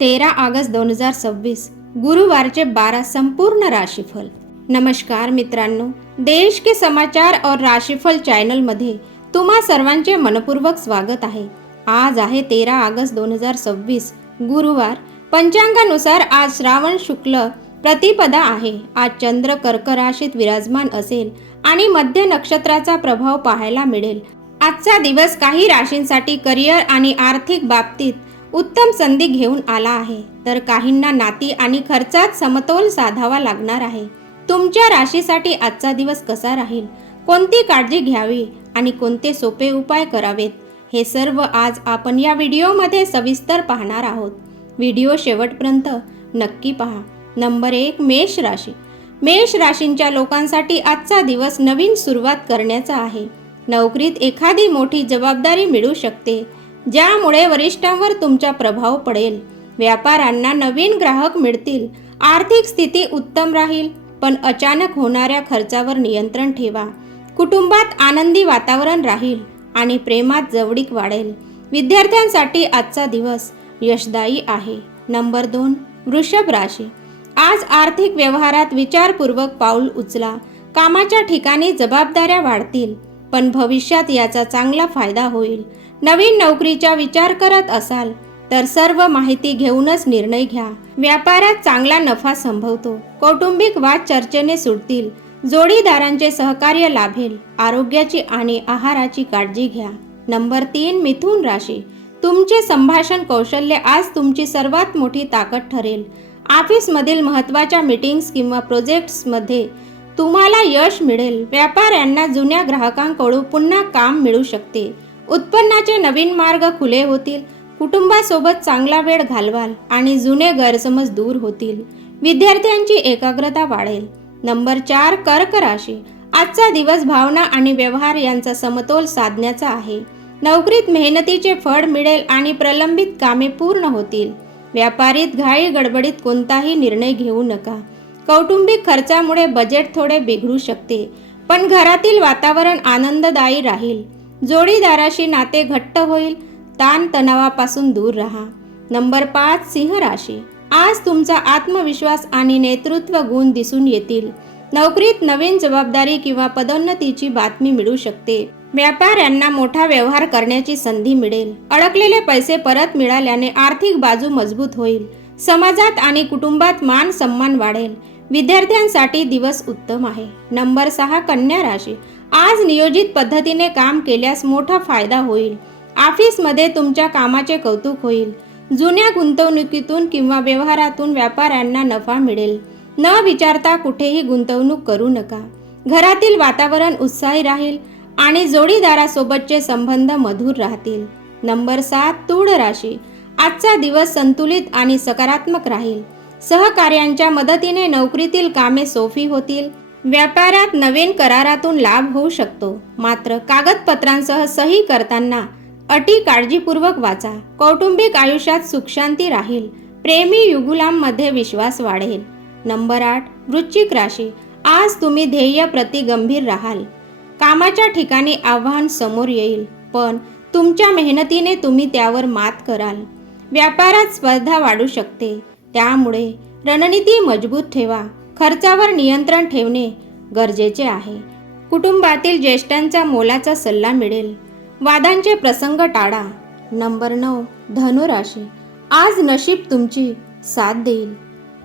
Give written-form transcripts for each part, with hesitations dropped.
13 अगस्त 2026 गुरुवार के 12 संपूर्ण राशिफल। नमस्कार मित्रांनो, देश के समाचार और राशिफल चॅनल मध्ये तुम्हा सर्वांचे मनपूर्वक स्वागत आहे। आज आहे 13 अगस्त 2026 गुरुवार। पंचांगानुसार आज श्रावण शुक्ल प्रतिपदा आहे। आज चंद्र कर्क राशीत विराजमान असेल आणि मध्य नक्षत्राचा प्रभाव पाहायला मिळेल। आजचा दिवस काही राशींसाठी करिअर आणि आर्थिक बाबतीत उत्तम संधी घेऊन आला आहे, तर काहींना नाती आणि खर्चात समतोल साधावा लागणार आहे। तुमच्या राशीसाठी आजचा दिवस कसा राहील, कोणती काळजी घ्यावी आणि कोणते सोपे उपाय करावेत, हे सर्व आज आपण या व्हिडिओमध्ये सविस्तर पाहणार आहोत। व्हिडिओ शेवटपर्यंत नक्की पहा। नंबर 1, मेष राशी। मेष राशींच्या लोकांसाठी आजचा दिवस नवीन सुरुवात करण्याचा आहे। नोकरीत एखादी मोठी जबाबदारी मिळू शकते, ज्यामुळे वरिष्ठांवर तुमचा प्रभाव पडेल। व्यापाऱ्यांना नवीन ग्राहक मिळतील। आर्थिक स्थिती उत्तम राहील, पण अचानक होणाऱ्या खर्चावर नियंत्रण ठेवा। कुटुंबात आनंदी वातावरण राहील आणि प्रेमात जवळीक वाढेल। विद्यार्थ्यांसाठी आजचा दिवस यशदायी आहे। नंबर 2, वृषभ राशी। आज आर्थिक व्यवहारात विचारपूर्वक पाऊल उचला। कामाच्या ठिकाणी जबाबदाऱ्या वाढतील, पण भविष्यात याचा चांगला फायदा होईल। नवीन नोकरीचा विचार करत असाल तर सर्व माहिती घेऊनच निर्णय घ्या। व्यापारात चांगला नफा संभवतो। कौटुंबिक वाद चर्चेने सुटतील। जोडीदारांचे सहकार्य लाभेल। आरोग्याची आणि आहाराची काळजी घ्या। नंबर 3, मिथुन राशी। तुमचे संभाषण कौशल्य आज तुमची सर्वात मोठी ताकद ठरेल। ऑफिसमधील महत्त्वाच्या मीटिंग्स किंवा प्रोजेक्ट्समध्ये तुम्हाला यश मिळेल। व्यापाऱ्यांना जुन्या ग्राहकांकडून पुन्हा काम मिळू शकते। उत्पन्नाचे नवीन मार्ग खुले होतील। कुटुंबासोबत चांगला वेळ घालवाल आणि जुने गैरसमज दूर होतील। विद्यार्थ्यांची एकाग्रता वाढेल। नंबर 4, कर्क राशी। आजचा दिवस भावना आणि व्यवहार यांचा समतोल साधण्याचा आहे। नोकरीत मेहनतीचे फळ मिळेल आणि प्रलंबित कामे पूर्ण होतील। व्यापारीत घाई गडबडीत कोणताही निर्णय घेऊ नका। कौटुंबिक खर्चामुळे बजेट थोडे बिघडू शकते, पण घरातील वातावरण आनंददायी राहील। जोडीदाराशी नाते घट्ट होईल। ताण तणावापासून दूर राहा। नंबर 5, सिंह राशी। आज तुमचा आत्मविश्वास आणि नेतृत्व गुण दिसून येतील। नोकरीत नवीन जबाबदारी किंवा पदोन्नतीची बातमी मिळू शकते। व्यापाऱ्यांना मोठा व्यवहार करण्याची संधी मिळेल। अडकलेले पैसे परत मिळाल्याने आर्थिक बाजू मजबूत होईल। समाजात आणि कुटुंबात मान सन्मान वाढेल। विद्यार्थ्यांसाठी दिवस उत्तम आहे। नंबर 6, कन्या राशी। आज नियोजित पद्धतीने काम केल्यास मोठा फायदा होईल। ऑफिसमध्ये तुमच्या कामाचे कौतुक होईल। जुन्या गुंतवणुकीतून किंवा व्यवहारातून व्यापाऱ्यांना नफा मिळेल। न विचारता कुठेही गुंतवणूक करू नका। घरातील वातावरण उत्साही राहील आणि जोडीदारासोबतचे संबंध मधुर राहतील। नंबर 7, तुळ राशी। आजचा दिवस संतुलित आणि सकारात्मक राहील। सहकार्यांच्या मदतीने नोकरीतील कामे सोपी होतील। व्यापारात नवीन करारातून लाभ होऊ शकतो, मात्र कागदपत्रांसह सही करताना अटी काळजीपूर्वक वाचा। कौटुंबिक आयुष्यात सुखशांती राहील। प्रेमी युगुलांमध्ये विश्वास वाढेल। नंबर 8, वृश्चिक राशी। आज तुम्ही ध्येय प्रति गंभीर राहाल। कामाच्या ठिकाणी आव्हान समोर येईल, पण तुमच्या मेहनतीने तुम्ही त्यावर मात कराल। व्यापारात स्पर्धा वाढू शकते, त्यामुळे रणनीती मजबूत ठेवा। खर्चावर नियंत्रण ठेवणे गरजेचे आहे। कुटुंबातील ज्येष्ठांचा मोलाचा सल्ला मिळेल। वादांचे प्रसंग टाळा। नंबर 9, धनु राशी। आज नशीब तुमची साथ देईल।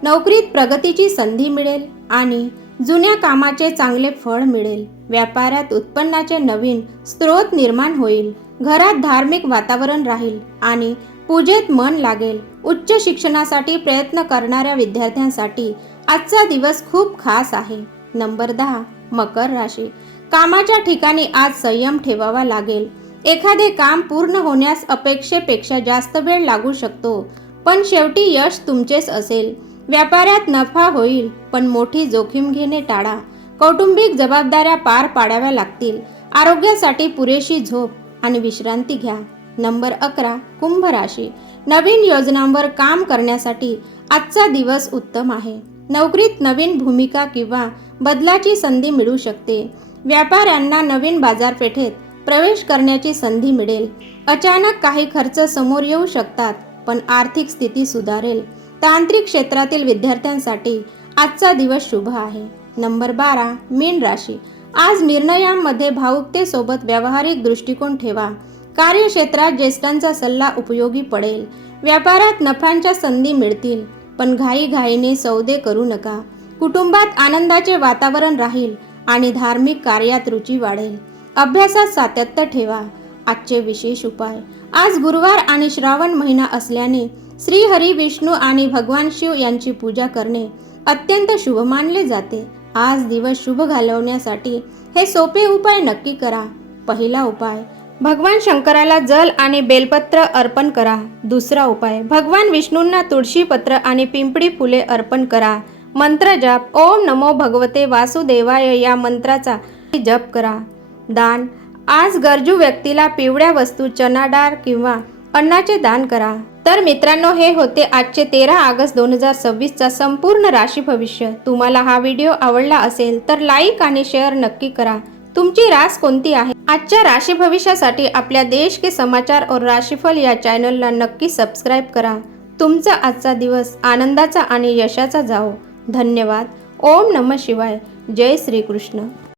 नोकरीत प्रगतीची संधी मिळेल आणि जुन्या कामाचे चांगले फळ मिळेल। व्यापारात उत्पन्नाचे नवीन स्रोत निर्माण होईल। घरात धार्मिक वातावरण राहील आणि पूजेत मन लागेल। उच्च शिक्षणासाठी प्रयत्न करणाऱ्या विद्यार्थ्यांसाठी आजचा दिवस खूप खास आहे। नंबर 10, मकर राशी। कामाच्या ठिकाणी आज संयम ठेवावा लागेल। एखादे काम पूर्ण होण्यास अपेक्षेपेक्षा जास्त वेळ लागू शकतो, पण शेवटी यश तुमचेच असेल। व्यापारात नफा होईल, पण मोठी जोखीम घेणे टाळा। कौटुंबिक जबाबदाऱ्या पार पाडाव्या लागतील। आरोग्यासाठी पुरेशी झोप आणि विश्रांती घ्या। नंबर 11, कुंभ राशी। नवीन योजनांवर काम करण्यासाठी आजचा दिवस उत्तम आहे। नोकरीत नवीन भूमिका किंवा बदलाची संधी मिळू शकते। व्यापाऱ्यांना नवीन बाजारपेठेत प्रवेश करण्याची संधी मिळेल। अचानक काही खर्च समोर येऊ शकतात, पण आर्थिक स्थिती सुधारेल. तांत्रिक क्षेत्रातील विद्यार्थ्यांसाठी आजचा दिवस शुभ आहे. नंबर 12 मीन राशी. आज निर्णयांमध्ये भावुकतेसोबत व्यावहारिक दृष्टिकोन ठेवा. कार्यक्षेत्रात ज्येष्ठांचा सल्ला उपयोगी पडेल. व्यापारात नफ्याच्या संधी मिळतील, पण घाईघाईने सौदे करू नका. कुटुंबात आनंदाचे वातावरण राहील आणि धार्मिक कार्यात रुची वाढेल. अभ्यासात सातत्य ठेवा. आजचे विशेष उपाय. आज गुरुवार आणि श्रावण महिना असल्याने श्री हरी, विष्णू आणि भगवान शिव यांची पूजा करणे अत्यंत शुभ मानले जाते. आज दिवस शुभ घालवण्यासाठी हे सोपे उपाय नक्की करा. पहिला उपाय, भगवान शंकराला जल आणि बेलपत्र अर्पण करा. दुसरा उपाय, भगवान विष्णूंना तुळशीपत्र आणि पिंपळी फुले अर्पण करा. मंत्र जप. ओम नमो भगवते वासुदेवाय या मंत्राचा जप करा. दान. आज गरजू व्यक्तीला पिवळ्या वस्तू, चणा डाळ किंवा अन्नाचे दान करा. तर मित्रांनो, हे होते आजचे 13 ऑगस्ट 2026चा संपूर्ण राशी भविष्य. तुम्हाला हा व्हिडिओ आवडला असेल तर लाईक आणि शेअर नक्की करा. तुमची रास कोणती आहे? आजच्या राशी भविष्यासाठी आपल्या देश के समाचार और राशीफल या चॅनलला नक्की सबस्क्राईब करा. तुमचा आजचा दिवस आनंदाचा आणि यशाचा जाओ. धन्यवाद. ओम नमः शिवाय. जय श्री कृष्ण.